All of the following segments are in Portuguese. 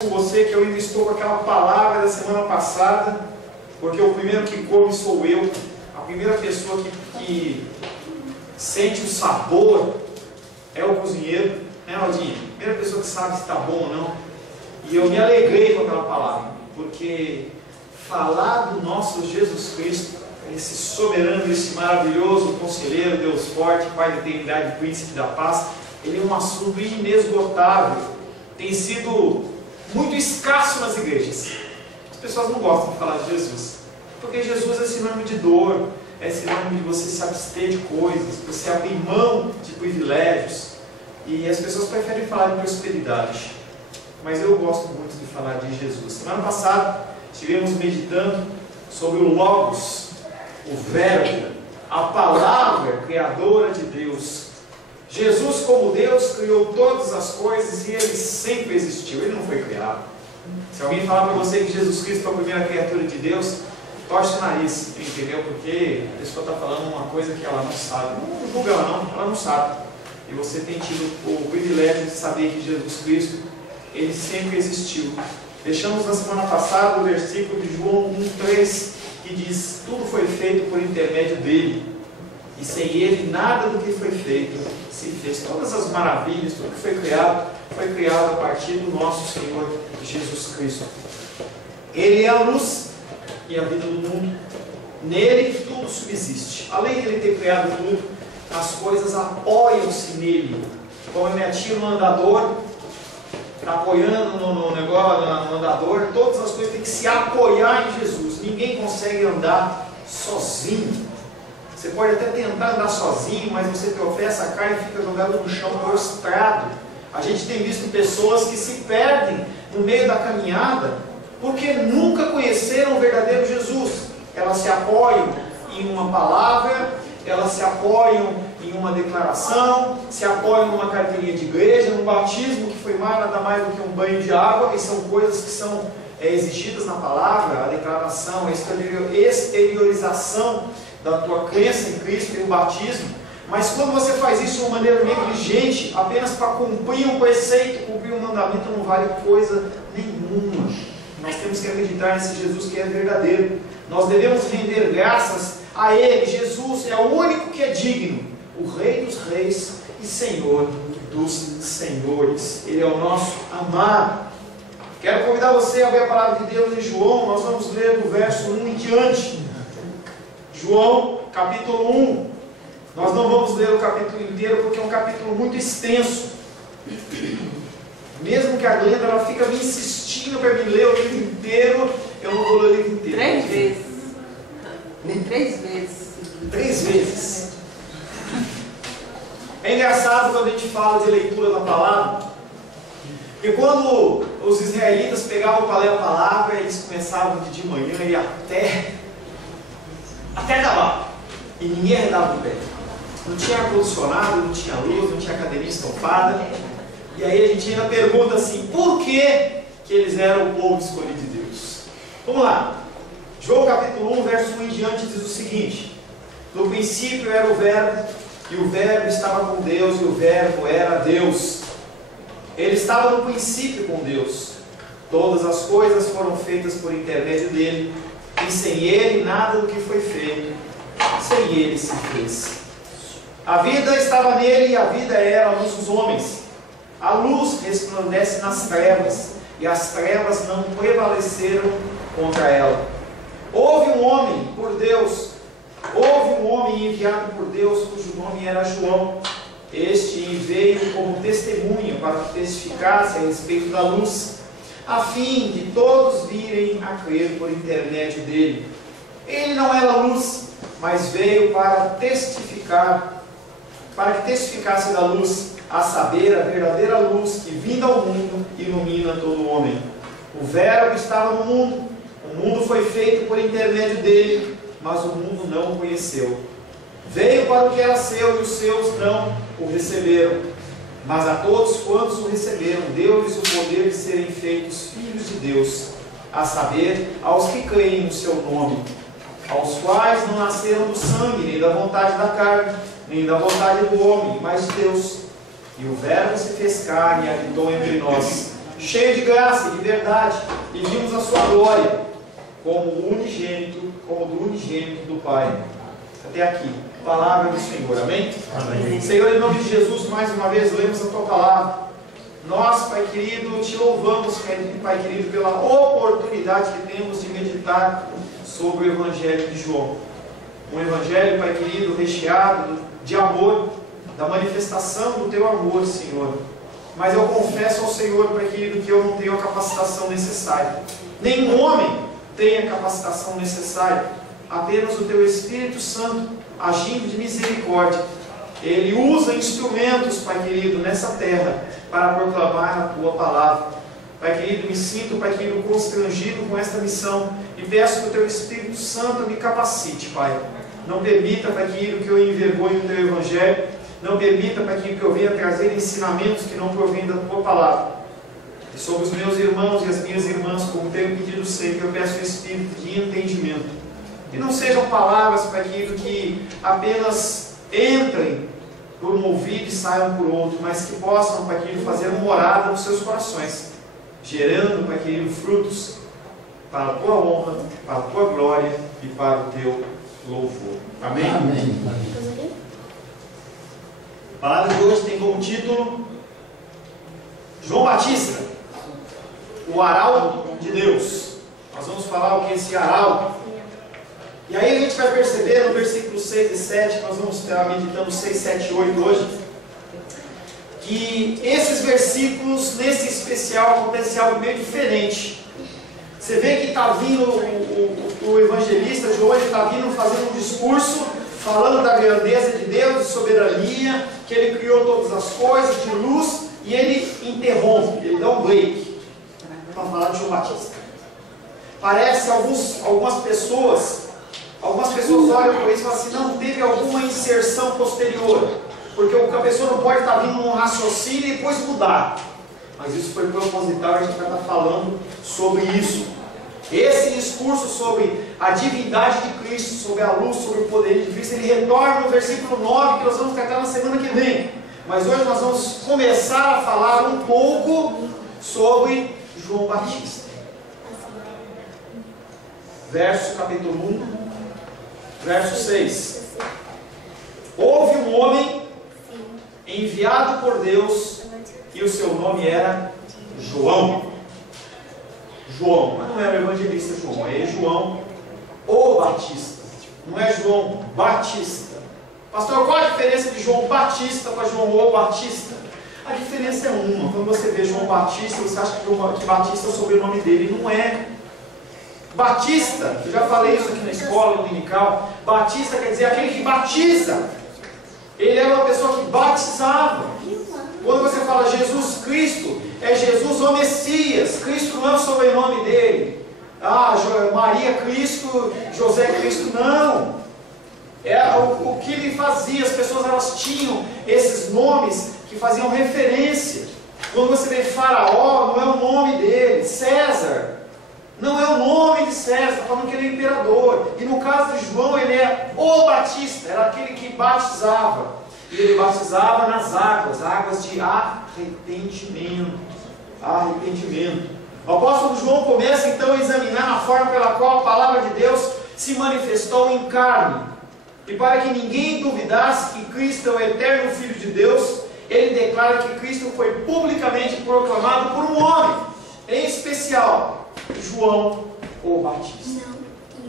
com você que eu ainda estou com aquela palavra da semana passada, porque o primeiro que come sou eu, a primeira pessoa que sente o sabor é o cozinheiro, né, Aldinho? A primeira pessoa que sabe se está bom ou não. E eu me alegrei com aquela palavra, porque falar do nosso Jesus Cristo, esse soberano, esse maravilhoso conselheiro, Deus forte, Pai da eternidade, Príncipe da paz, ele é um assunto inesgotável, tem sido muito escasso nas igrejas. As pessoas não gostam de falar de Jesus, porque Jesus é sinônimo de dor, é sinônimo de você se abster de coisas, você abrir mão de privilégios, e as pessoas preferem falar de prosperidade. Mas eu gosto muito de falar de Jesus. Semana passada estivemos meditando sobre o Logos, o Verbo, a palavra criadora de Deus. Jesus, como Deus, criou todas as coisas e Ele sempre existiu, Ele não foi criado. Se alguém falar para você que Jesus Cristo é a primeira criatura de Deus, torce o nariz, entendeu? Porque a pessoa está falando uma coisa que ela não sabe. Não julga ela não sabe. E você tem tido o privilégio de saber que Jesus Cristo, Ele sempre existiu. Deixamos na semana passada o versículo de João 1,3, que diz: tudo foi feito por intermédio dele, e sem ele nada do que foi feito se fez. Todas as maravilhas, tudo que foi criado a partir do nosso Senhor Jesus Cristo. Ele é a luz e a vida do mundo. Nele tudo subsiste. Além de ele ter criado tudo, as coisas apoiam-se nele. Como a minha tia no andador está apoiando no negócio, no andador, todas as coisas têm que se apoiar em Jesus. Ninguém consegue andar sozinho. Você pode até tentar andar sozinho, mas você tropeça a cara e fica jogado no chão prostrado. A gente tem visto pessoas que se perdem no meio da caminhada porque nunca conheceram o verdadeiro Jesus. Elas se apoiam em uma palavra, elas se apoiam em uma declaração, se apoiam numa carteirinha de igreja, num batismo que foi nada mais do que um banho de água, e são coisas que são exigidas na palavra, a declaração, a exteriorização da tua crença em Cristo e o batismo. Mas quando você faz isso de uma maneira negligente, apenas para cumprir um preceito, cumprir um mandamento, não vale coisa nenhuma. Nós temos que acreditar nesse Jesus que é verdadeiro. Nós devemos render graças a Ele. Jesus é o único que é digno, o Rei dos reis e Senhor dos senhores. Ele é o nosso amado. Quero convidar você a abrir a palavra de Deus em João. Nós vamos ler do verso 1 em diante. João, capítulo 1. Nós não vamos ler o capítulo inteiro, porque é um capítulo muito extenso. Mesmo que a Glenda ela fica me insistindo para me ler o livro inteiro, eu não vou ler o livro inteiro. 3 vezes. 3 vezes. 3 vezes. É engraçado quando a gente fala de leitura da palavra, porque quando os israelitas pegavam para ler a palavra, eles começavam de manhã e até acabar. E ninguém arredava o pé. Não tinha ar-condicionado, não tinha luz, não tinha cadeirinha estofada. E aí a gente ainda pergunta assim, por que eles eram o povo escolhido de Deus? Vamos lá. João capítulo 1, verso 1 em diante diz o seguinte: no princípio era o Verbo, e o Verbo estava com Deus, e o Verbo era Deus. Ele estava no princípio com Deus. Todas as coisas foram feitas por intermédio dele, e sem ele nada do que foi feito, sem ele se fez. A vida estava nele, e a vida era a luz dos homens. A luz resplandece nas trevas, e as trevas não prevaleceram contra ela. Houve um homem enviado por Deus, cujo nome era João. Este veio como testemunha para que testificasse a respeito da luz, a fim de todos virem a crer por intermédio dele. Ele não era luz, mas veio para testificar, para que testificasse da luz, a saber, a verdadeira luz que, vinda ao mundo, ilumina todo homem. O Verbo estava no mundo, o mundo foi feito por intermédio dele, mas o mundo não o conheceu. Veio para o que era seu, e os seus não o receberam. Mas a todos quantos o receberam, deu-lhes o poder de serem feitos filhos de Deus, a saber, aos que creem no seu nome, aos quais não nasceram do sangue, nem da vontade da carne, nem da vontade do homem, mas de Deus. E o Verbo se fez carne e habitou entre nós, cheio de graça e de verdade, e vimos a sua glória como do unigênito do Pai. Até aqui, palavra do Senhor, amém? Amém. Senhor, em nome de Jesus, mais uma vez lemos a tua palavra. Nós, Pai querido, te louvamos, Pai querido, pela oportunidade que temos de meditar sobre o Evangelho de João. Um Evangelho, Pai querido, recheado de amor, da manifestação do teu amor, Senhor. Mas eu confesso ao Senhor, Pai querido, que eu não tenho a capacitação necessária. Nenhum homem tem a capacitação necessária. Apenas o teu Espírito Santo, agindo de misericórdia, ele usa instrumentos, Pai querido, nessa terra, para proclamar a tua palavra. Pai querido, me sinto, Pai querido, constrangido com esta missão, e peço que o teu Espírito Santo me capacite, Pai. Não permita, Pai querido, que eu envergonhe o teu Evangelho. Não permita, Pai querido, que eu venha trazer ensinamentos que não provêm da tua palavra. E sobre os meus irmãos e as minhas irmãs, como tenho pedido sempre, eu peço o Espírito de entendimento. E não sejam palavras, Pai querido, que apenas entrem por um ouvido e saiam por outro, mas que possam, Pai querido, fazer morada nos seus corações, gerando, Pai querido, frutos para a tua honra, para a tua glória e para o teu louvor. Amém? Amém. A palavra de hoje tem como título João Batista, o arauto de Deus. Nós vamos falar o que é esse arauto. E aí a gente vai perceber no versículo 6 e 7, nós vamos estar meditando 6, 7 e 8 hoje, que esses versículos, nesse especial, acontece algo meio diferente. Você vê que está vindo o evangelista João, ele está vindo fazendo um discurso, falando da grandeza de Deus, de soberania, que ele criou todas as coisas, de luz, e ele interrompe, ele dá um break, para falar de João Batista. Parece algumas pessoas olham para isso e falam assim, não teve alguma inserção posterior, porque a pessoa não pode estar vindo num raciocínio e depois mudar. Mas isso foi proposital, a gente vai estar falando sobre isso. Esse discurso sobre a divindade de Cristo, sobre a luz, sobre o poder de Cristo, ele retorna no versículo 9, que nós vamos tratar na semana que vem. Mas hoje nós vamos começar a falar um pouco sobre João Batista. Verso capítulo 1, verso 6. Houve um homem enviado por Deus, e o seu nome era João. João, mas não é o evangelista João, é João o Batista. Não é João Batista. Pastor, qual a diferença de João Batista para João o Batista? A diferença é uma. Quando você vê João Batista, você acha que Batista é o sobrenome dele. Não é. Batista, eu já falei isso aqui na escola dominical, Batista quer dizer aquele que batiza. Ele era uma pessoa que batizava. Quando você fala Jesus Cristo, é Jesus o Messias. Cristo não é o sobrenome dele. Maria Cristo, José Cristo, não. É o que ele fazia. As pessoas elas tinham esses nomes que faziam referência. Quando você vê Faraó, não é o nome dele. César não é o nome de César, está falando que ele é imperador. E no caso de João, ele é o Batista, era aquele que batizava. E ele batizava nas águas de arrependimento. O apóstolo João começa então a examinar a forma pela qual a palavra de Deus se manifestou em carne. E para que ninguém duvidasse que Cristo é o eterno Filho de Deus, ele declara que Cristo foi publicamente proclamado por um homem, em especial, João o Batista.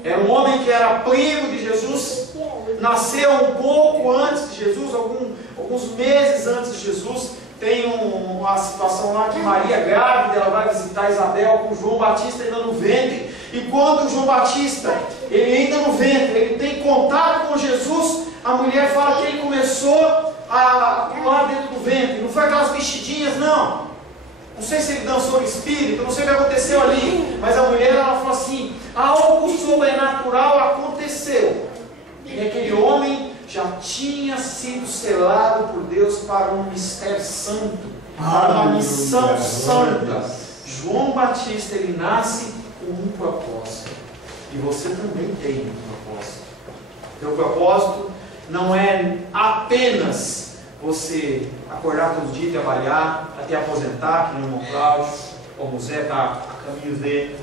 Era um homem que era primo de Jesus, nasceu um pouco antes de Jesus, alguns meses antes de Jesus. Tem uma situação lá que Maria grávida, ela vai visitar Isabel com João Batista ainda no ventre. E quando João Batista, ele ainda no ventre, ele tem contato com Jesus, a mulher fala que ele começou a pular dentro do ventre. Não foi aquelas mexidinhas, não. Não sei se ele dançou no espírito, não sei o que aconteceu ali. Mas a mulher, ela falou assim, algo sobrenatural aconteceu. E aquele homem já tinha sido selado por Deus para um mistério santo, para uma missão santa. João Batista, ele nasce com um propósito. E você também tem um propósito. Teu propósito não é apenas você acordar todo dia e trabalhar, até aposentar, que nem o irmão Cláudio. como Zé está a caminho dele.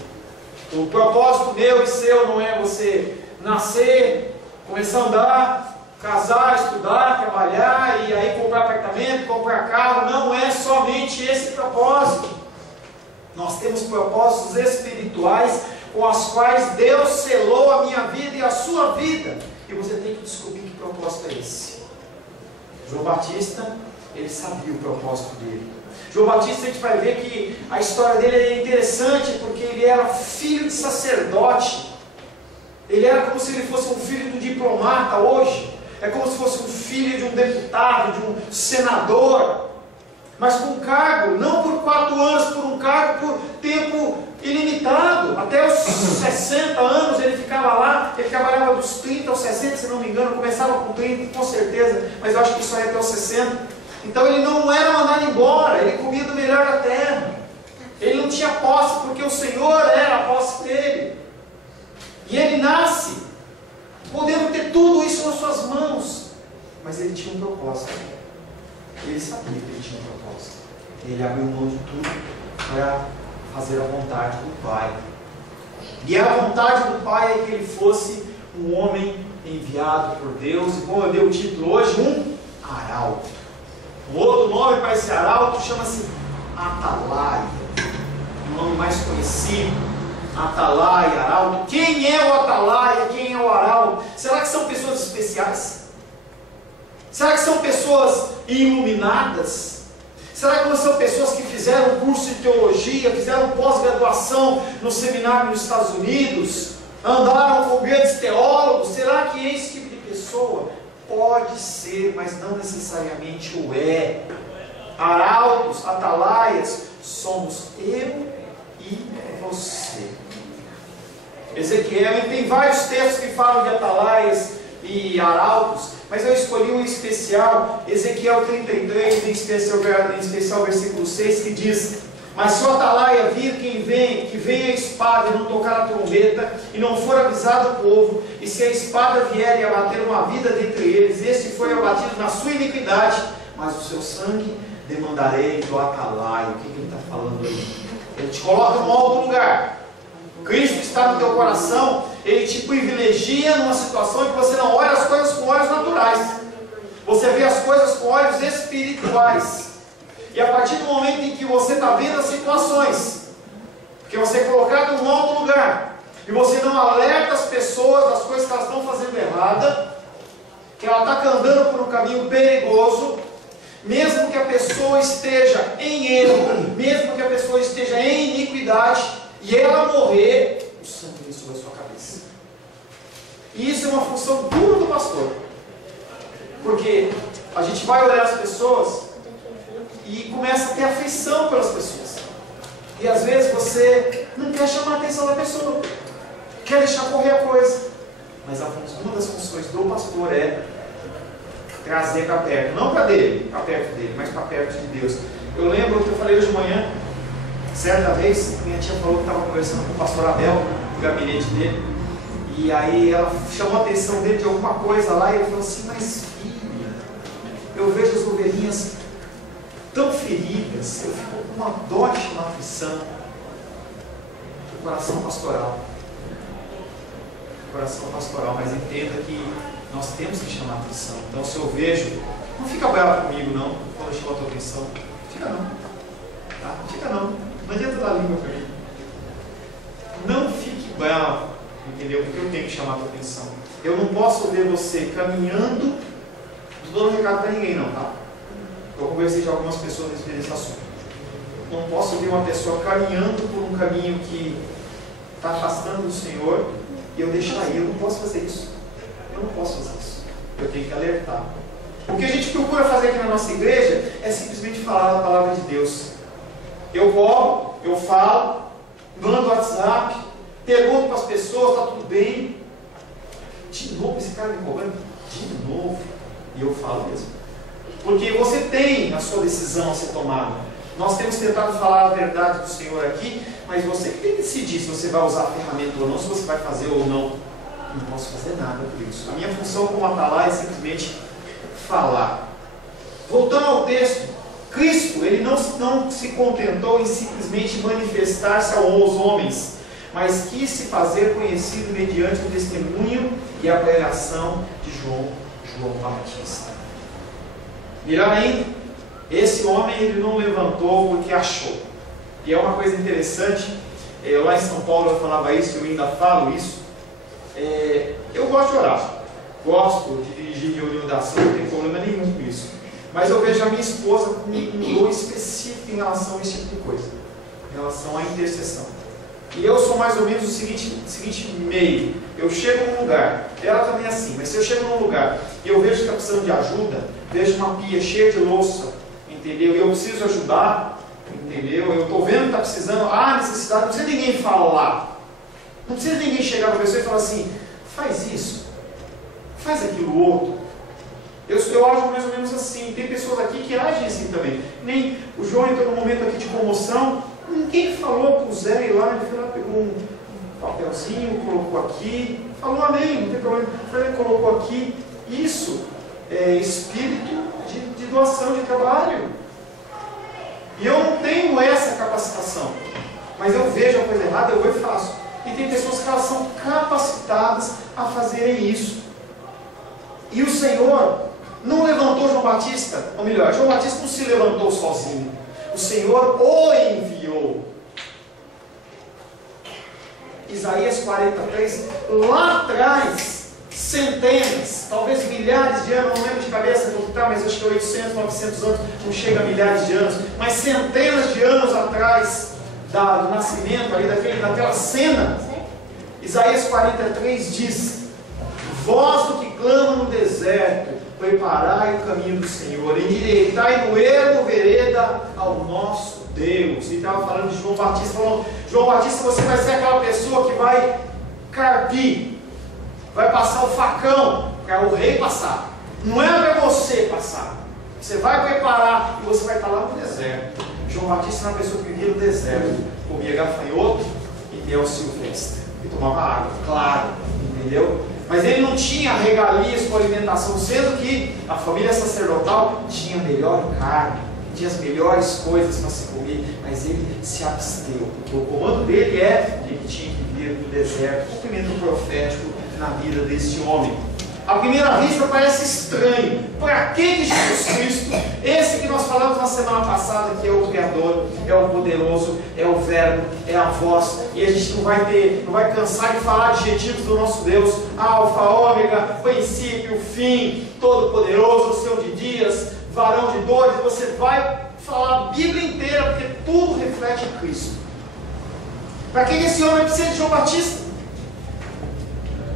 O propósito meu e seu não é você nascer, começar a andar, casar, estudar, trabalhar e aí comprar apartamento, comprar carro. Não é somente esse propósito. Nós temos propósitos espirituais com as quais Deus selou a minha vida e a sua vida. E você tem que descobrir que propósito é esse. João Batista, ele sabia o propósito dele. João Batista, a gente vai ver que a história dele é interessante, porque ele era filho de sacerdote. Ele era como se ele fosse um filho do diplomata hoje. É como se fosse um filho de um deputado, de um senador. Mas com um cargo, não por 4 anos, por um cargo por tempo ilimitado. Até os 60 anos ele ficava lá. Ele trabalhava dos 30 aos 60, se não me engano. Começava com 30, com certeza, mas eu acho que só ia até os 60. Então ele não era mandado embora, ele comia do melhor da terra. Ele não tinha posse, porque o Senhor era a posse dele. E ele nasce, podendo ter tudo isso nas suas mãos. Mas ele tinha um propósito. Ele sabia que ele tinha um propósito. Ele abriu mão de tudo para fazer a vontade do Pai. E a vontade do Pai é que ele fosse um homem enviado por Deus. E como eu dei o título hoje, um arauto. Um outro nome para esse arauto chama-se Atalaia. O nome mais conhecido, Atalaia, arauto. Quem é o Atalaia? Quem é o arauto? Será que são pessoas especiais? Será que são pessoas iluminadas? Será que não são pessoas que fizeram curso de teologia, fizeram pós-graduação no seminário nos Estados Unidos, andaram com grandes teólogos? Será que é esse tipo de pessoa? Pode ser, mas não necessariamente o é. Arautos, atalaias, somos eu e você. Ezequiel, tem vários textos que falam de atalaias e arautos, mas eu escolhi um especial, Ezequiel 33, em especial versículo 6, que diz: mas se o atalaia vir que vem a espada e não tocar a trombeta, e não for avisado o povo, e se a espada vier e abater uma vida dentre eles, este foi abatido na sua iniquidade, mas o seu sangue demandarei do atalaia. O que ele está falando aí? Ele te coloca num alto lugar. Cristo está no teu coração, ele te privilegia numa situação em que você não olha as coisas com olhos naturais, você vê as coisas com olhos espirituais. E a partir do momento em que você está vendo as situações, porque você é colocado num alto lugar, e você não alerta as pessoas das coisas que elas estão fazendo errada, que ela está andando por um caminho perigoso, mesmo que a pessoa esteja em erro, mesmo que a pessoa esteja em iniquidade, e ela morrer, o sangue vem sobre a sua cabeça. E isso é uma função dura do pastor, porque a gente vai olhar as pessoas e começa a ter afeição pelas pessoas. E às vezes você não quer chamar a atenção da pessoa, quer deixar correr a coisa. Mas uma das funções do pastor é trazer para perto, não para perto dele, mas para perto de Deus. Eu lembro que eu falei hoje de manhã, certa vez, minha tia falou que estava conversando com o pastor Abel, no gabinete dele, e aí ela chamou a atenção dele de alguma coisa lá, e ele falou assim: mas filha, eu vejo as ovelhinhas tão feridas, eu fico com uma dó de chamar aflição. O coração pastoral. Coração pastoral, mas entenda que nós temos que chamar atenção. Então, se eu vejo, não fica bravo comigo não, quando eu chamo a tua atenção. Fica não. Tá? Fica não. Não adianta dar língua para mim. Não fique bravo, entendeu? Porque eu tenho que chamar a tua atenção. Eu não posso ver você caminhando, não estou dando recado para ninguém não, tá? Eu conversei com algumas pessoas a respeito desse assunto. Não posso ver uma pessoa caminhando por um caminho que está afastando do Senhor e eu deixar ir. Eu não posso fazer isso. Eu não posso fazer isso. Eu tenho que alertar. O que a gente procura fazer aqui na nossa igreja é simplesmente falar a palavra de Deus. Eu corro, eu falo, mando WhatsApp, pergunto para as pessoas, está tudo bem? De novo esse cara me cobrando? De novo. E eu falo mesmo. Porque você tem a sua decisão a ser tomada. Nós temos tentado falar a verdade do Senhor aqui, mas você que tem que decidir se você vai usar a ferramenta ou não, se você vai fazer ou não. Não posso fazer nada por isso. A minha função como atalaia é simplesmente falar. Voltando ao texto, Cristo, ele não se contentou em simplesmente manifestar-se aos homens, mas quis se fazer conhecido mediante o testemunho e a pregação de João Batista. Melhor ainda, esse homem ele não levantou porque achou. E é uma coisa interessante, lá em São Paulo eu falava isso, eu ainda falo isso. Eu gosto de orar, gosto de dirigir reunião de ação, não tem problema nenhum com isso. Mas eu vejo a minha esposa com um dor específico em relação a esse tipo de coisa, em relação à intercessão. E eu sou mais ou menos o seguinte meio. Eu chego num lugar, ela também é assim, mas se eu chego num lugar e eu vejo que está precisando de ajuda, vejo uma pia cheia de louça, entendeu? E eu preciso ajudar, entendeu? Eu estou vendo que está precisando, necessidade, não precisa ninguém falar. Não precisa ninguém chegar para a pessoa e falar assim, faz isso, faz aquilo outro. Eu acho mais ou menos assim. Tem pessoas aqui que agem assim também. Nem o João entrou num momento aqui de comoção, ninguém falou para o Zé ir lá, ele foi lá, pegou um papelzinho, colocou aqui, falou amém, não tem problema, ele colocou aqui. Isso é espírito de doação de trabalho. E eu não tenho essa capacitação, mas eu vejo a coisa errada, eu vou e faço. E tem pessoas que elas são capacitadas a fazerem isso. E o Senhor não levantou João Batista, ou melhor, João Batista não se levantou sozinho. O Senhor o enviou. Isaías 43, lá atrás, centenas, talvez milhares de anos, não lembro de cabeça quanto está, mas acho que 800, 900 anos, não chega a milhares de anos, mas centenas de anos atrás do nascimento, ali daquela cena, Isaías 43 diz: vós do que clama no deserto, preparai o caminho do Senhor, endireitai no ermo vereda ao nosso Deus. E estava falando de João Batista, falando, João Batista, você vai ser aquela pessoa que vai carpir, vai passar o facão para o rei passar, não é para você passar, você vai preparar e você vai estar lá no deserto. João Batista era uma pessoa que vivia no deserto, comia gafanhoto e mel silvestre, e tomava água, claro, entendeu? Mas ele não tinha regalias com alimentação, sendo que a família sacerdotal tinha a melhor carne, tinha as melhores coisas para se comer, mas ele se absteu, porque o comando dele é que ele tinha que vir do deserto, cumprimento profético na vida desse homem. À primeira vista parece estranho. Para que Jesus Cristo, esse que nós falamos na semana passada, que é o Criador, é o poderoso, é o Verbo, é a voz, e a gente não vai cansar de falar adjetivos do nosso Deus, Alfa, Ômega, princípio, fim, todo poderoso, o Senhor de dias, varão de dores. Você vai falar a Bíblia inteira, porque tudo reflete Cristo. Para que esse homem precisa de João Batista?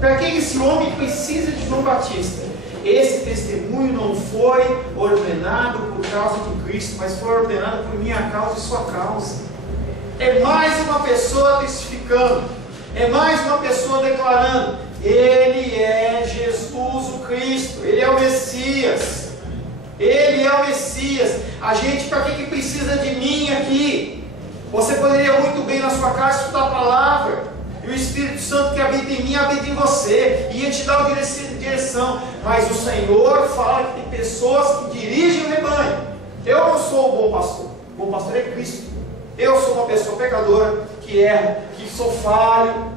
Para que esse homem precisa de João Batista? Esse testemunho não foi ordenado por causa de Cristo, mas foi ordenado por minha causa e sua causa. É mais uma pessoa testificando, é mais uma pessoa declarando: Ele é Jesus o Cristo, Ele é o Messias, Ele é o Messias. A gente, para que precisa de mim aqui? Você poderia muito bem na sua casa estudar a palavra, e o Espírito Santo que habita em mim, habita em você, ia te dar a direção. Mas o Senhor fala que tem pessoas que dirigem o rebanho. Eu não sou o bom pastor. O bom pastor é Cristo. Eu sou uma pessoa pecadora, que erra, que sou falho.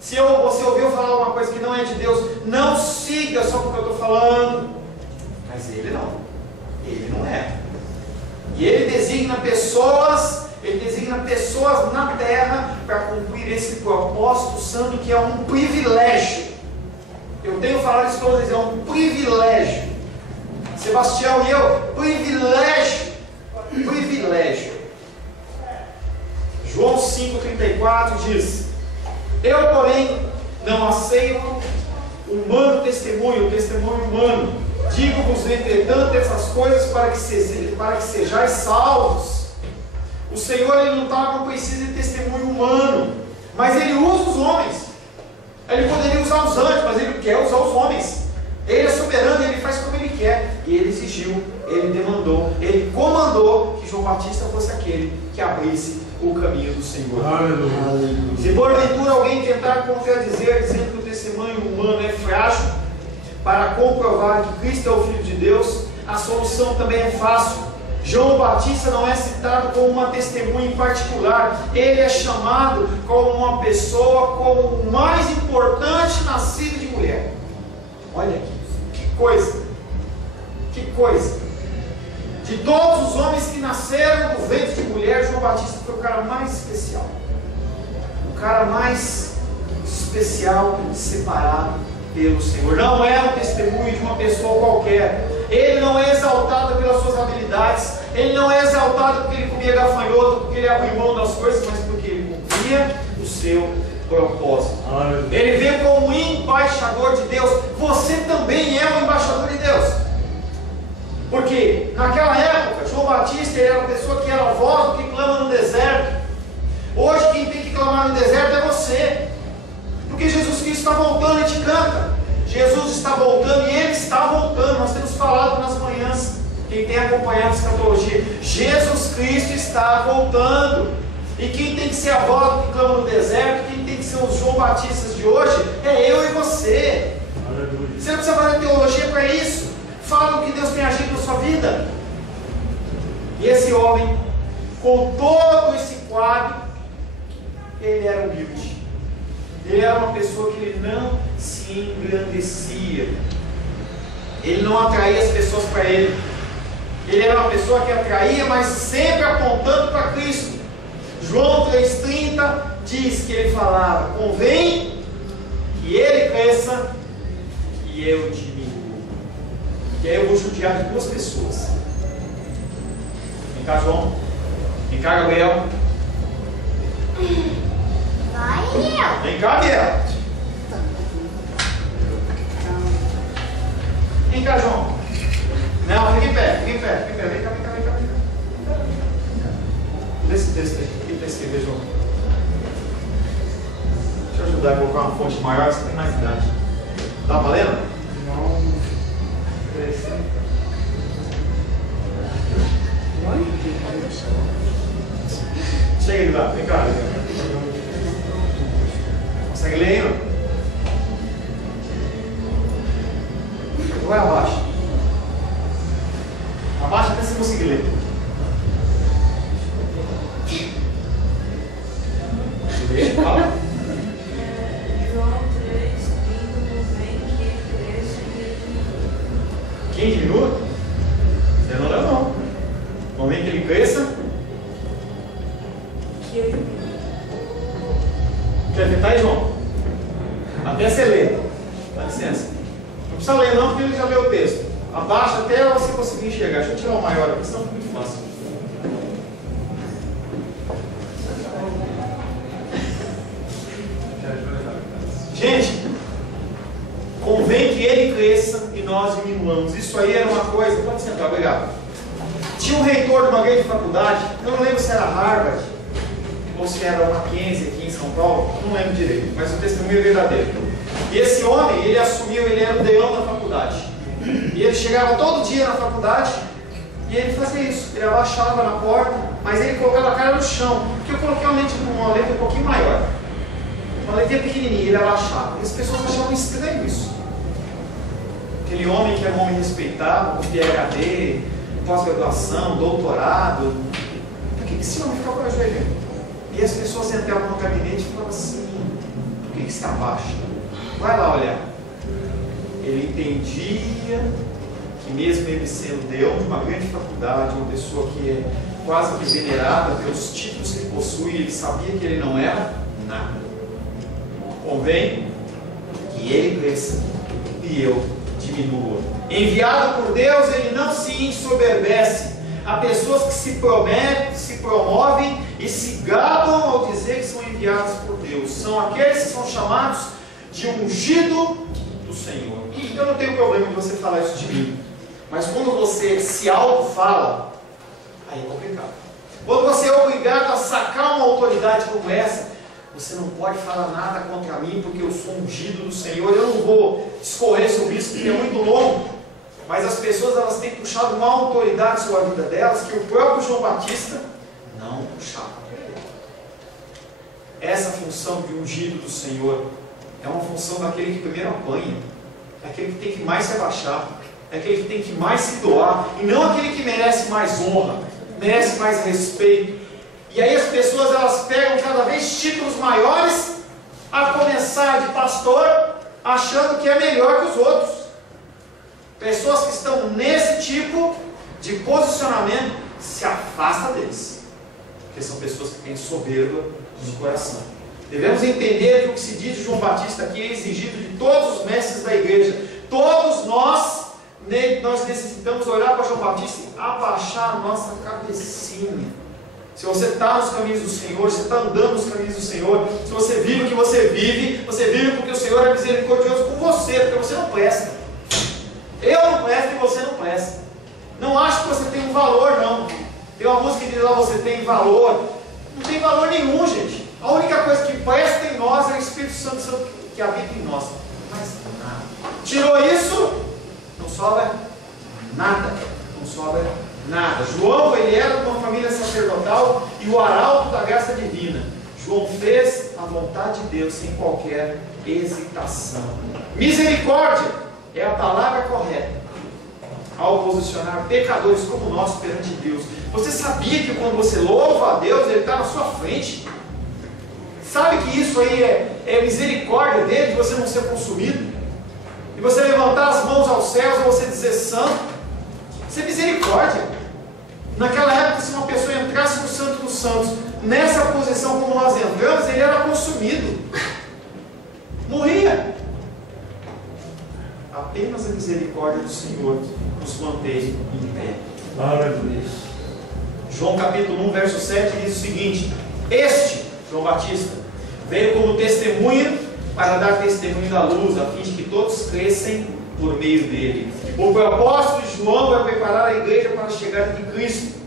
Se você ouviu falar uma coisa que não é de Deus, não siga só porque eu estou falando. Mas Ele não. Ele não é. E Ele designa pessoas na terra para cumprir esse propósito santo, que é um privilégio. Eu tenho falado isso todas vezes, é um privilégio. Sebastião e eu, privilégio. João 5,34 diz: eu, porém, não aceito humano testemunho, o testemunho humano. Digo-vos, entretanto, essas coisas para que sejais salvos. O Senhor, Ele não precisa de testemunho humano, mas Ele usa os homens. Ele poderia usar os anjos, mas Ele quer usar os homens. Ele é soberano, Ele faz como Ele quer. E Ele exigiu, Ele demandou, Ele comandou que João Batista fosse aquele que abrisse o caminho do Senhor. Aleluia. Se porventura alguém tentar contradizer, dizendo que o testemunho humano é frágil, para comprovar que Cristo é o Filho de Deus, a solução também é fácil. João Batista não é citado como uma testemunha em particular, ele é chamado como uma pessoa, como o mais importante nascido de mulher. Olha aqui, que coisa, que coisa. De todos os homens que nasceram do ventre de mulher, João Batista foi o cara mais especial. O cara mais especial, separado pelo Senhor. Não é um testemunho de uma pessoa qualquer. Ele não é exaltado pelas suas habilidades. Ele não é exaltado porque ele comia gafanhoto, porque ele abriu mão das coisas, mas porque ele cumpria o seu propósito. Ele veio como embaixador de Deus. Você também é um embaixador de Deus. Porque naquela época, João Batista ele era uma pessoa que era a voz do que clama no deserto. Hoje quem tem que clamar no deserto é você. Porque Jesus Cristo está voltando, a gente canta. Jesus está voltando e Ele está voltando. Nós temos falado nas manhãs. Quem tem acompanhado a escatologia, Jesus Cristo está voltando. E quem tem que ser a voz que clama no deserto, quem tem que ser os João Batistas de hoje, é eu e você. Aleluia. Você não precisa fazer teologia para isso. Fala o que Deus tem agido na sua vida. E esse homem, com todo esse quadro, ele era humilde. Ele era uma pessoa que ele não se engrandecia. Ele não atraía as pessoas para ele. Ele era uma pessoa que atraía, mas sempre apontando para Cristo. João 3,30 diz que ele falava: convém que ele cresça e eu diminua. E aí eu vou judiar de duas pessoas. Vem cá, João. Vem cá, Gabriel. Vai, Gabriel. Vem cá, Gabriel. Vem cá, João. Não, fica em pé, fica em pé, fica em pé. Vem cá, vem cá, vem cá, vem cá. Lê esse texto aí. O que está escrevendo, João? Deixa eu ajudar a colocar uma fonte maior, você tem mais idade. Tá valendo? Não. Chega de lá, vem cá. Consegue ler aí, não? Vai abaixo. Abaixa até você conseguir ler. Lê, fala. João 3, vem que cresça e diminua. Quem diminua? Você não leu, não. Convém que ele cresça. Que eu diminua. Quer tentar aí, João? Até você ler. Dá licença. Não precisa ler não, porque ele já leu o texto. Abaixa até você conseguir enxergar. Deixa eu tirar o maior aqui, senão fica muito fácil. Gente, convém que ele cresça e nós diminuamos. Isso aí era uma coisa. Pode sentar, obrigado. Tinha um reitor de uma grande faculdade, eu não lembro se era Harvard ou se era uma Mackenzie aqui em São Paulo, não lembro direito, mas o testemunho é verdadeiro. E esse homem, ele assumiu, ele era o deão da faculdade. E ele chegava todo dia na faculdade e ele fazia isso. Ele abaixava na porta, mas ele colocava a cara no chão, porque eu coloquei uma letra um pouquinho maior. Uma letrinha pequenininha, ele abaixava. E as pessoas achavam estranho isso. Aquele homem que era um homem respeitado, com PhD, pós-graduação, doutorado. Por que esse homem ficava ajoelhando? E as pessoas entravam no gabinete e falavam assim: por que está baixo? Vai lá olhar. Ele entendia que mesmo ele sendo deão de uma grande faculdade, uma pessoa que é quase que venerada pelos títulos que possui, ele sabia que ele não era nada. Convém que ele cresça e eu diminua. Enviado por Deus, ele não se ensoberbece. Há pessoas que se promovem e se gabam ao dizer que são enviados por Deus. São aqueles que são chamados de ungido do Senhor. Eu não tenho problema de você falar isso de mim. Mas quando você se auto-fala, aí é complicado. Quando você é obrigado a sacar uma autoridade como essa, você não pode falar nada contra mim porque eu sou ungido do Senhor. Eu não vou discorrer sobre isso porque é muito longo. Mas as pessoas elas têm puxado uma autoridade sobre a vida delas que o próprio João Batista não puxava. Essa função de ungido do Senhor é uma função daquele que primeiro apanha, daquele que tem que mais se abaixar. é aquele que tem que mais se doar, e não aquele que merece mais honra, merece mais respeito. E aí as pessoas, elas pegam cada vez títulos maiores, a começar de pastor, achando que é melhor que os outros. Pessoas que estão nesse tipo de posicionamento, se afasta deles, porque são pessoas que têm soberba no coração. Devemos entender que o que se diz de João Batista aqui é exigido de todos os mestres da igreja. Todos nós necessitamos olhar para João Batista e abaixar a nossa cabecinha. Se você está nos caminhos do Senhor, se você está andando nos caminhos do Senhor, se você vive o que você vive porque o Senhor é misericordioso com você, porque você não presta. Eu não presto e você não presta. Não acho que você tem um valor, não. Tem uma música que diz lá, você tem valor. Não tem valor nenhum, gente. A única coisa que presta em nós é o Espírito Santo que habita em nós. Mas nada. Tirou isso, não sobra nada. Não sobra nada. João, ele era de uma família sacerdotal e o arauto da graça divina. João fez a vontade de Deus sem qualquer hesitação. Misericórdia é a palavra correta ao posicionar pecadores como nós perante Deus. Você sabia que quando você louva a Deus, Ele está na sua frente? Sabe que isso aí é misericórdia dele, de você não ser consumido? De você levantar as mãos aos céus e você dizer santo? Isso é misericórdia. Naquela época, se uma pessoa entrasse no Santo dos Santos, nessa posição como nós entramos, ele era consumido. Morria. Apenas a misericórdia do Senhor nos mantém em pé. Glória a Deus. João capítulo 1, verso 7 diz o seguinte: Este, João Batista, veio como testemunha para dar testemunho da luz, a fim de que todos crescem por meio dele. O propósito de João é preparar a igreja para a chegada de Cristo.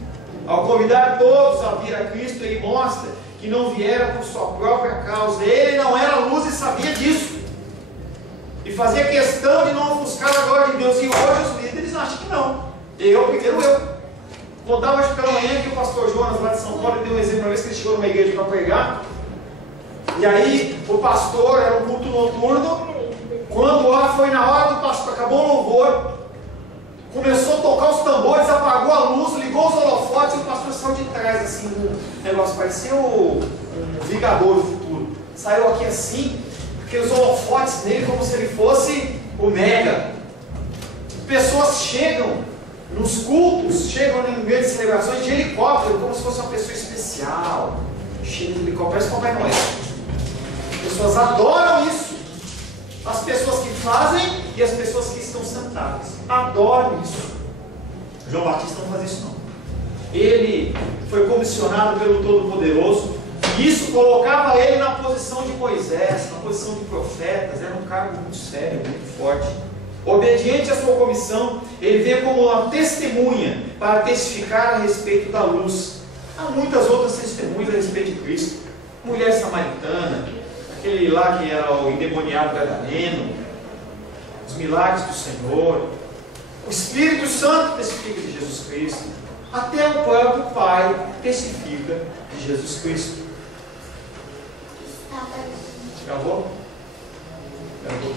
Ao convidar todos a vir a Cristo, ele mostra que não vieram por sua própria causa. Ele não era luz e sabia disso. E fazia questão de não ofuscar a glória de Deus. E hoje os líderes acham que não. Primeiro eu. Contava hoje pela manhã que o pastor Jonas lá de São Paulo deu um exemplo uma vez que ele chegou numa igreja para pregar. E aí o pastor, era um culto noturno. Quando foi na hora do pastor, acabou o louvor, começou a tocar os tambores, apagou a luz, ligou os holofotes e o pastor saiu de trás assim, um negócio parecia um Vingador do Futuro. Saiu aqui assim, aqueles holofotes nele como se ele fosse o Mega. Pessoas chegam nos cultos, chegam em grandes celebrações de helicóptero, como se fosse uma pessoa especial. Chega de helicóptero, parece Papai Noel. As pessoas adoram isso. As pessoas que fazem e as pessoas que estão sentadas adoram isso. João Batista não faz isso não. Ele foi comissionado pelo Todo-Poderoso, e isso colocava ele na posição de Moisés, na posição de profetas. Era um cargo muito sério, muito forte. Obediente à sua comissão, ele veio como uma testemunha para testificar a respeito da luz. Há muitas outras testemunhas a respeito de Cristo. Mulher samaritana, aquele lá que era o endemoniado gadareno, os milagres do Senhor, o Espírito Santo testifica de Jesus Cristo, até o próprio Pai testifica de Jesus Cristo. Gravou? Gravou?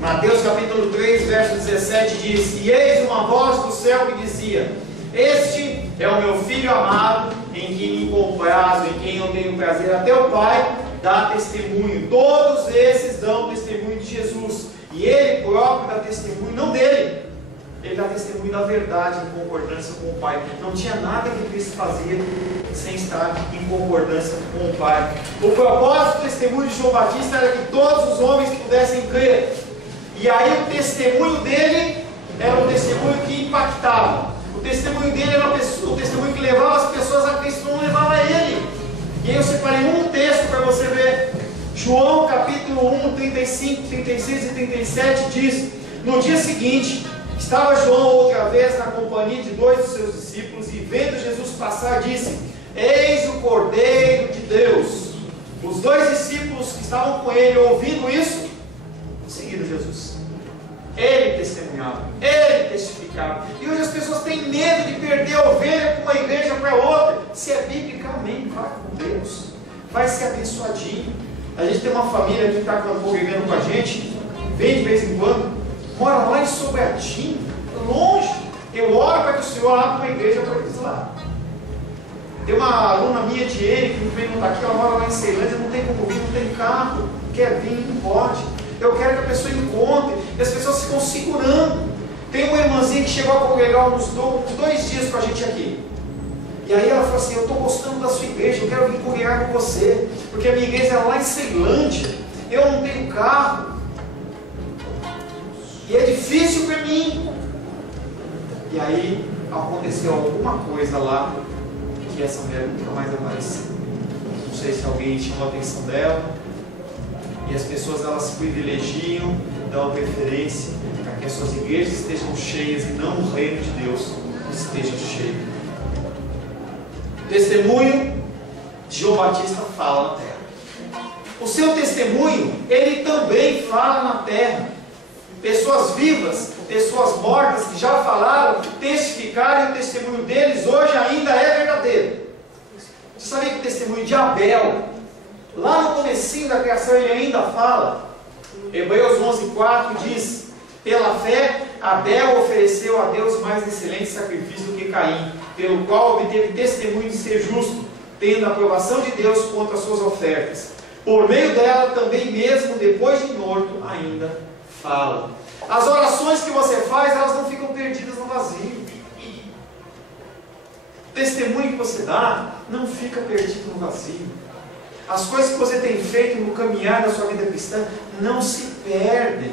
Mateus capítulo 3, verso 17 diz: E eis uma voz do céu que dizia: Este é o meu filho amado, em quem me comprazo, em quem eu tenho prazer. Até o Pai dá testemunho. Todos esses dão testemunho de Jesus. E Ele próprio dá testemunho, não dele. Ele dá testemunho da verdade, em concordância com o Pai. Não tinha nada que Cristo fazia sem estar em concordância com o Pai. O propósito do testemunho de João Batista era que todos os homens pudessem crer. E aí o testemunho dele era um testemunho que impactava. O testemunho dele era o testemunho que levava as pessoas a Cristo, não levava ele. E aí eu separei um texto para você ver. João capítulo 1, 35, 36 e 37 diz: No dia seguinte, estava João outra vez na companhia de 2 dos seus discípulos, e vendo Jesus passar, disse: Eis o Cordeiro de Deus. Os dois estavam com ele ouvindo isso, seguiram Jesus. Ele testemunhava, ele testificava. E hoje as pessoas têm medo de perder a ovelha para uma igreja para outra. Se é biblicamente, vai com Deus, vai ser abençoadinho. A gente tem uma família aqui que está congregando com a gente, vem de vez em quando, mora lá em Sobradinho, longe. Eu oro para que o Senhor abra uma igreja para eles lá. Tem uma aluna minha de N, que não está aqui, ela mora lá em Ceilândia, não tem como vir, não tem carro, quer vir, não pode. Eu quero que a pessoa encontre, e as pessoas ficam segurando. Tem uma irmãzinha que chegou a congregar uns 2 dias com a gente aqui. E aí ela falou assim, eu estou gostando da sua igreja, eu quero vir congregar com você, porque a minha igreja é lá em Ceilândia, eu não tenho carro, e é difícil para mim. E aí aconteceu alguma coisa lá, que essa mulher nunca mais apareceu. Não sei se alguém chamou a atenção dela. E as pessoas, elas se privilegiam, dão preferência para que as suas igrejas estejam cheias e não o reino de Deus esteja cheio. O testemunho de João Batista fala na terra. O seu testemunho, ele também fala na terra. Pessoas vivas, pessoas mortas que já falaram, testificaram, e o testemunho deles hoje ainda é verdadeiro. Você sabia que o testemunho de Abel, lá no comecinho da criação, ele ainda fala? Hebreus 11:4 diz: pela fé, Abel ofereceu a Deus mais excelente sacrifício do que Caim, pelo qual obteve testemunho de ser justo, tendo a aprovação de Deus quanto às suas ofertas. Por meio dela, também mesmo depois de morto, ainda fala. As orações que você faz, elas não ficam perdidas no vazio. O testemunho que você dá não fica perdido no vazio. As coisas que você tem feito no caminhar da sua vida cristã não se perdem.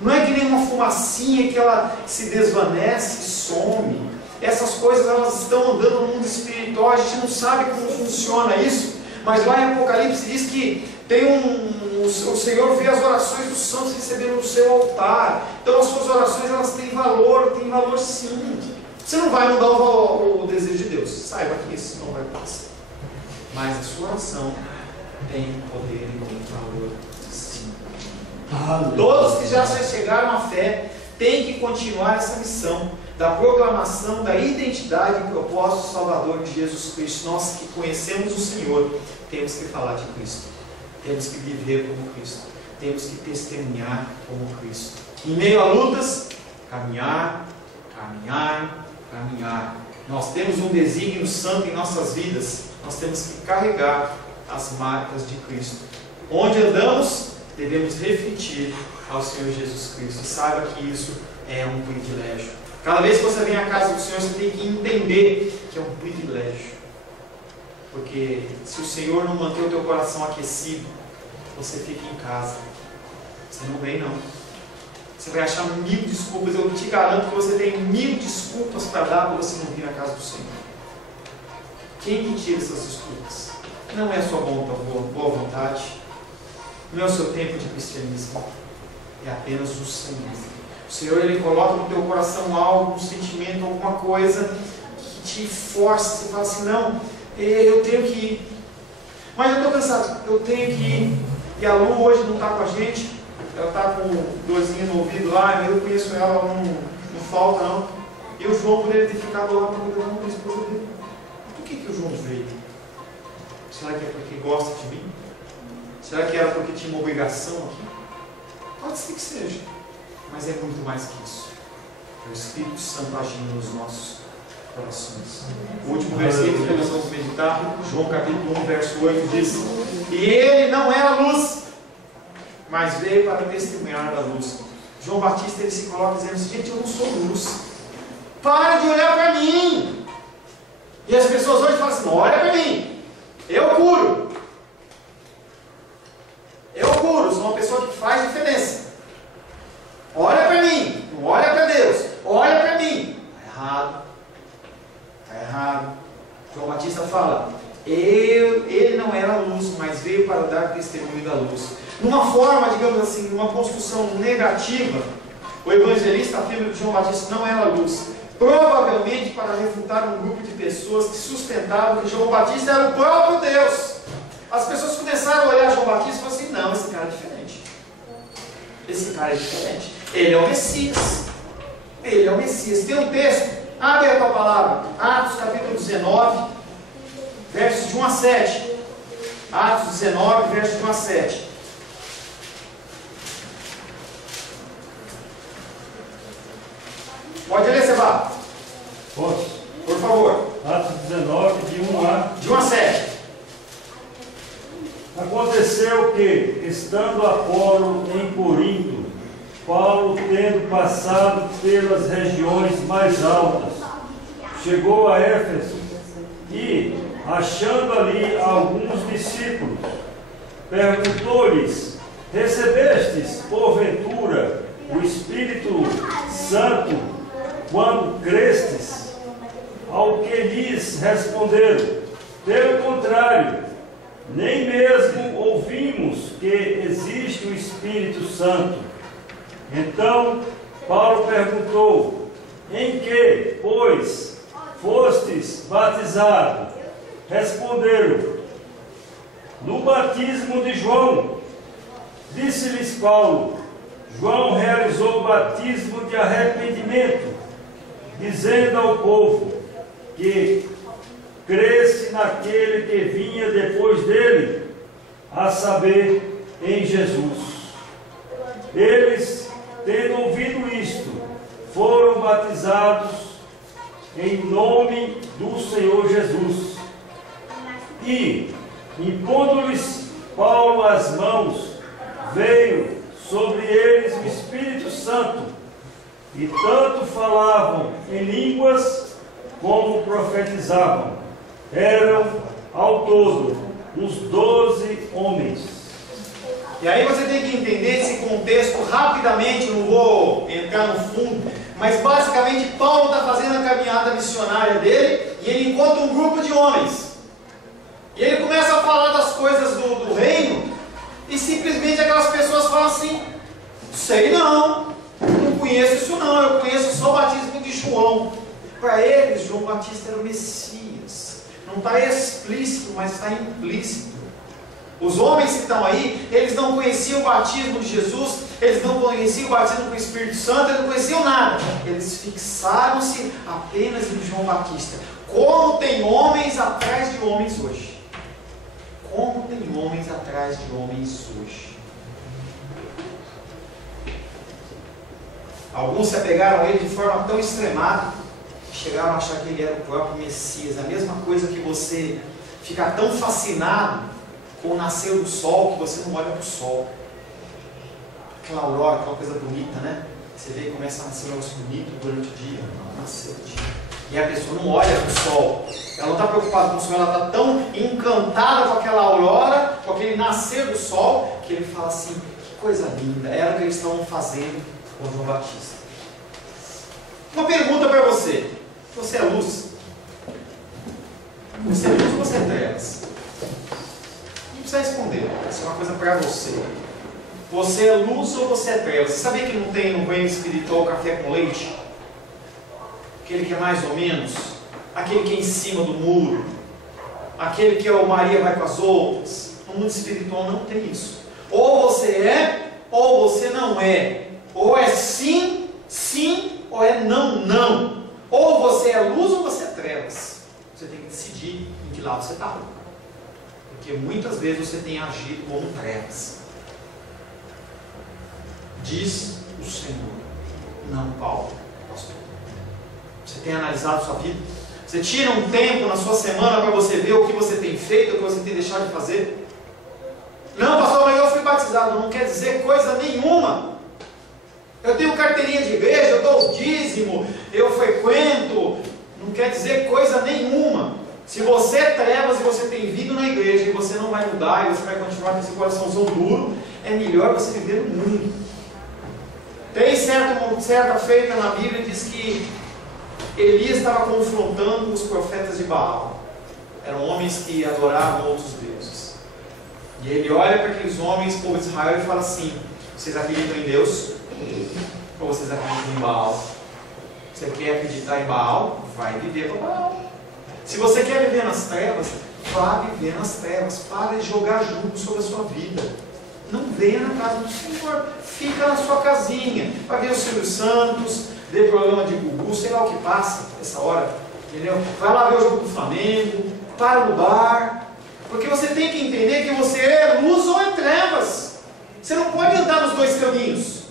Não é que nem uma fumacinha que ela se desvanece e some. Essas coisas, elas estão andando no mundo espiritual, a gente não sabe como funciona isso, mas lá em Apocalipse diz que tem o Senhor vê as orações dos santos recebendo no seu altar. Então as suas orações, elas têm valor sim. Você não vai mudar o desejo de Deus, saiba que isso não vai acontecer. Mas a sua oração tem poder e tem valor sim. Todos que já chegaram à fé têm que continuar essa missão da proclamação da identidade e propósito salvador de Jesus Cristo. Nós que conhecemos o Senhor, temos que falar de Cristo. Temos que viver como Cristo. Temos que testemunhar como Cristo. Em meio a lutas, caminhar. Nós temos um desígnio santo em nossas vidas. Nós temos que carregar as marcas de Cristo. Onde andamos, devemos refletir ao Senhor Jesus Cristo. E saiba que isso é um privilégio. Cada vez que você vem à casa do Senhor, você tem que entender que é um privilégio. Porque se o Senhor não manter o teu coração aquecido, você fica em casa. Você não vem não. Você vai achar 1000 desculpas. Eu te garanto que você tem 1000 desculpas para dar para você não vir à casa do Senhor. Quem que tira essas desculpas? Não é a sua boa vontade. Não é o seu tempo de cristianismo. É apenas o Senhor. O Senhor, Ele coloca no teu coração algo, um sentimento, alguma coisa que te força. Você fala assim, não, eu tenho que ir. Mas eu estou cansado, eu tenho que ir. E a Lu hoje não está com a gente. Ela está com dorzinha no ouvido lá, eu conheço ela, não falta não. E o João, por ele ter ficado lá cuidando da esposa dele. Por que o João veio? Será que é porque gosta de mim? Será que era porque tinha uma obrigação aqui? Pode ser que seja, mas é muito mais que isso. É o Espírito Santo agindo nos nossos corações. O último versículo que nós vamos meditar, João capítulo 1, verso 8, diz: e ele não era luz, mas veio para testemunhar da luz. João Batista, ele se coloca dizendo assim, gente, eu não sou luz. Para de olhar para mim. E as pessoas hoje falam assim, não olha para mim. Eu curo. Sou uma pessoa que faz diferença. Olha para mim. Não olha para Deus. Olha para mim. Está errado. João Batista fala, ele não era luz, mas veio para dar testemunho da luz. Numa forma, digamos assim, numa construção negativa, o evangelista afirma que João Batista não era luz, provavelmente para refutar um grupo de pessoas que sustentavam que João Batista era o próprio Deus. As pessoas começaram a olhar João Batista e falaram assim, não, esse cara é diferente. Esse cara é diferente. Ele é o Messias. Ele é o Messias. Tem um texto, abre a tua palavra, Atos capítulo 19, versos de 1 a 7. Atos 19, versos de 1 a 7. Pode ler, Seba? Posso? Por favor. Atos 19, de 1 a 7. Aconteceu que, estando Apolo em Corinto, Paulo, tendo passado pelas regiões mais altas, chegou a Éfeso e, achando ali alguns discípulos, perguntou-lhes: recebestes, porventura, o Espírito Santo quando crestes? Ao que lhes responderam: pelo contrário, nem mesmo ouvimos que existe o Espírito Santo. Então Paulo perguntou: em que, pois, fostes batizados? Responderam: no batismo de João. Disse-lhes Paulo: João realizou o batismo de arrependimento, dizendo ao povo que cresce naquele que vinha depois dele, a saber, em Jesus. Eles, tendo ouvido isto, foram batizados em nome do Senhor Jesus. E, impondo-lhes Paulo as mãos, veio sobre eles o Espírito Santo, e tanto falavam em línguas como profetizavam. Eram, ao todo, uns 12 homens. E aí você tem que entender esse contexto rapidamente, não vou entrar no fundo, mas basicamente Paulo está fazendo a caminhada missionária dele e ele encontra um grupo de homens. E ele começa a falar das coisas do reino e simplesmente aquelas pessoas falam assim: sei não conheço isso não, eu conheço só o batismo de João. Para eles, João Batista era o Messias. Não está explícito, mas está implícito. Os homens que estão aí, eles não conheciam o batismo de Jesus, eles não conheciam o batismo com o Espírito Santo, eles não conheciam nada. Eles fixaram-se apenas em João Batista. Como tem homens atrás de homens hoje. Como tem homens atrás de homens hoje. Alguns se apegaram a ele de forma tão extremada que chegaram a achar que ele era o próprio Messias. A mesma coisa que você ficar tão fascinado com o nascer do sol que você não olha para o sol. Aquela aurora, aquela coisa bonita, né? Você vê e começa a nascer um negócio bonito durante o dia. Não, nasceu o dia. E a pessoa não olha para o sol. Ela não está preocupada com o sol, ela está tão encantada com aquela aurora, com aquele nascer do sol, que ele fala assim: que coisa linda. Era o que eles estavam fazendo com João Batista. Uma pergunta para você: você é luz? Você é luz ou você é trevas? Não precisa responder, isso é uma coisa para você. Você é luz ou você é trevas? Você sabia que não tem no reino espiritual café com leite? Aquele que é mais ou menos, aquele que é em cima do muro, aquele que é o Maria vai com as outras. No mundo espiritual não tem isso. Ou você é, ou você não é. Ou é sim, sim, ou é não, não. Ou você é luz ou você é trevas. Você tem que decidir em que lado você está. Porque muitas vezes você tem agido como trevas. Diz o Senhor, não Paulo, pastor. Você tem analisado sua vida? Você tira um tempo na sua semana para você ver o que você tem feito, o que você tem deixado de fazer? Não, pastor, mas eu fui batizado. Não quer dizer coisa nenhuma. Eu tenho carteirinha de igreja, eu dou o dízimo, eu frequento. Não quer dizer coisa nenhuma. Se você é trevas e você tem vindo na igreja e você não vai mudar e você vai continuar com esse coraçãozão duro, é melhor você viver no mundo. Tem certa feita na Bíblia, diz que Elias estava confrontando os profetas de Baal. Eram homens que adoravam outros deuses. E ele olha para aqueles homens, povo de Israel, e fala assim: vocês acreditam em Deus? Ou vocês acreditam em Baal? Você quer acreditar em Baal? Vai viver para Baal. Se você quer viver nas trevas, vá viver nas trevas. Para de jogar julgo sobre a sua vida. não venha na casa do Senhor. Fica na sua casinha. Vai ver o Silvio Santos, ver programa de Gugu, sei lá o que passa nessa hora. Entendeu? Vai lá ver o jogo do Flamengo, para no bar. Porque você tem que entender que você é luz ou é trevas. Você não pode andar nos dois caminhos,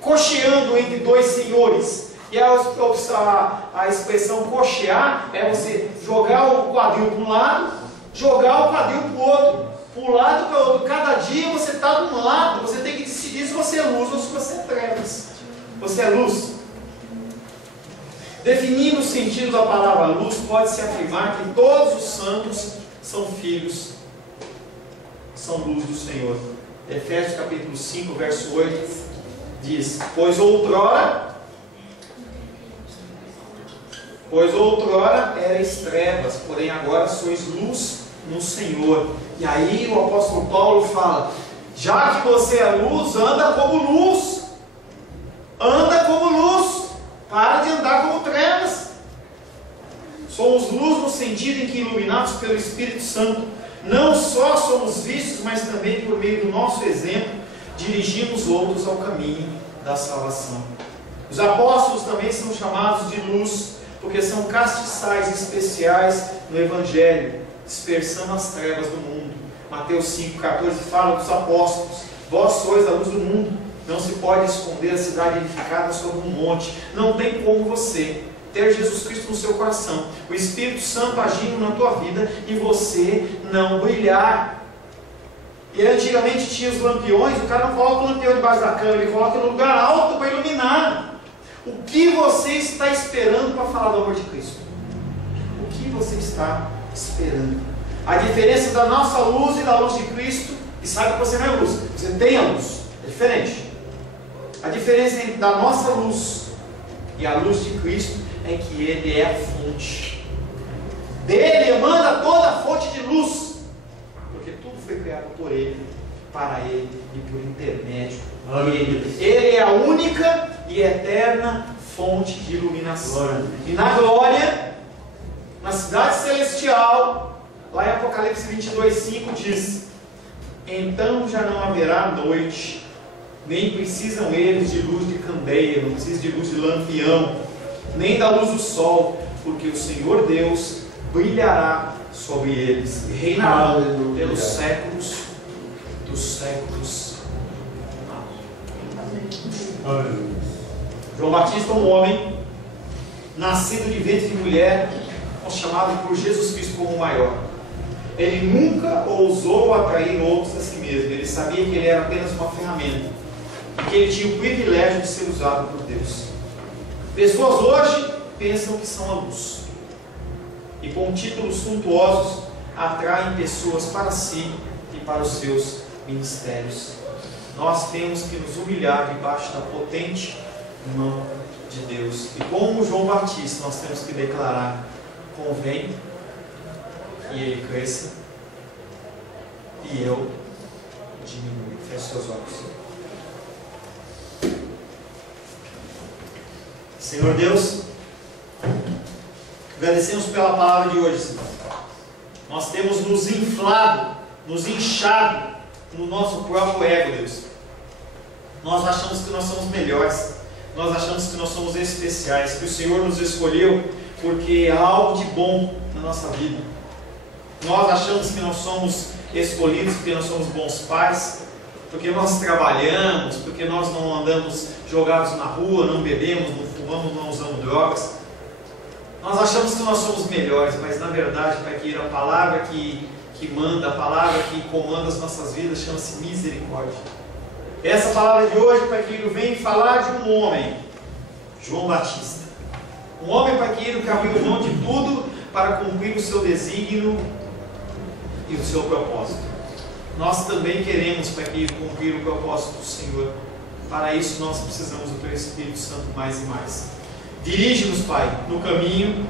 cocheando entre dois senhores. E a expressão cochear é você jogar o quadril para um lado, jogar o quadril para o outro, para um lado para o outro. Cada dia você está de um lado, você tem que decidir se você é luz ou se você é trevas. Você é luz. Definindo o sentido da palavra luz, pode-se afirmar que todos os santos são filhos, são luz do Senhor. Efésios capítulo 5, verso 8 diz: Pois outrora erais trevas, porém agora sois luz no Senhor. E aí o apóstolo Paulo fala: já que você é luz, anda como luz. Anda como luz. Para de andar como trevas. Somos luz no sentido em que, iluminados pelo Espírito Santo, não só somos vistos, mas também por meio do nosso exemplo, dirigimos outros ao caminho da salvação. Os apóstolos também são chamados de luz, porque são castiçais especiais no Evangelho, dispersando as trevas do mundo. Mateus 5,14 fala dos apóstolos: vós sois a luz do mundo. Não se pode esconder a cidade edificada sobre um monte. Não tem como você ter Jesus Cristo no seu coração, o Espírito Santo agindo na tua vida e você não brilhar. E antigamente tinha os lampiões. O cara não coloca o lampião debaixo da cama, ele coloca no lugar alto para iluminar. O que você está esperando para falar do amor de Cristo? O que você está esperando? A diferença da nossa luz e da luz de Cristo, e sabe que você não é luz, você tem a luz, é diferente. A diferença entre da nossa luz e a luz de Cristo é que Ele é a fonte. Dele emana toda a fonte de luz, porque tudo foi criado por Ele, para Ele e por intermédio dele. Ele é a única e eterna fonte de iluminação. E na glória, na cidade celestial, lá em Apocalipse 22:5 diz: então já não haverá noite, nem precisam eles de luz de candeia, não precisam de luz de lampião, nem da luz do sol, porque o Senhor Deus brilhará sobre eles e reinará pelos séculos dos séculos. Amém. João Batista, um homem nascido de ventre de mulher, chamado por Jesus Cristo como o maior. Ele nunca ousou atrair outros a si mesmo. Ele sabia que ele era apenas uma ferramenta e que ele tinha o privilégio de ser usado por Deus. Pessoas hoje pensam que são a luz e com títulos suntuosos atraem pessoas para si e para os seus ministérios. Nós temos que nos humilhar debaixo da potente mão de Deus. E como João Batista, nós temos que declarar: convém que ele cresça e eu diminua. Feche seus olhos. Senhor Deus, agradecemos pela palavra de hoje, Senhor. Nós temos nos inflado, nos inchado no nosso próprio ego, Deus. Nós achamos que nós somos melhores, nós achamos que nós somos especiais, que o Senhor nos escolheu porque há algo de bom na nossa vida. Nós achamos que nós somos escolhidos porque nós somos bons pais, porque nós trabalhamos, porque nós não andamos jogados na rua, não bebemos, não fumamos, não usamos drogas. Nós achamos que nós somos melhores, mas na verdade, Pai querido, a palavra que manda, a palavra que comanda as nossas vidas chama-se misericórdia. Essa palavra de hoje, Pai querido, vem falar de um homem, João Batista. Um homem, Pai querido, que abriu mão de tudo para cumprir o seu desígnio e o seu propósito. Nós também queremos, Pai querido, cumprir o propósito do Senhor. Para isso nós precisamos do Teu Espírito Santo mais e mais. Dirige-nos, Pai, no caminho.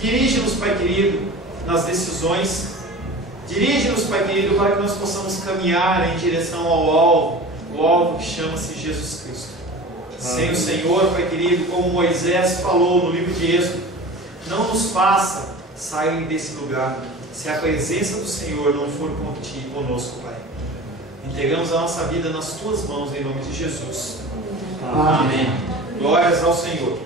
Dirige-nos, Pai querido, nas decisões. Dirige-nos, Pai querido, para que nós possamos caminhar em direção ao alvo. O alvo que chama-se Jesus Cristo. Sem o Senhor, Pai querido, como Moisés falou no livro de Êxodo, não nos faça sair desse lugar se a presença do Senhor não for conosco, Pai. Entregamos a nossa vida nas tuas mãos, em nome de Jesus. Amém. Glórias ao Senhor.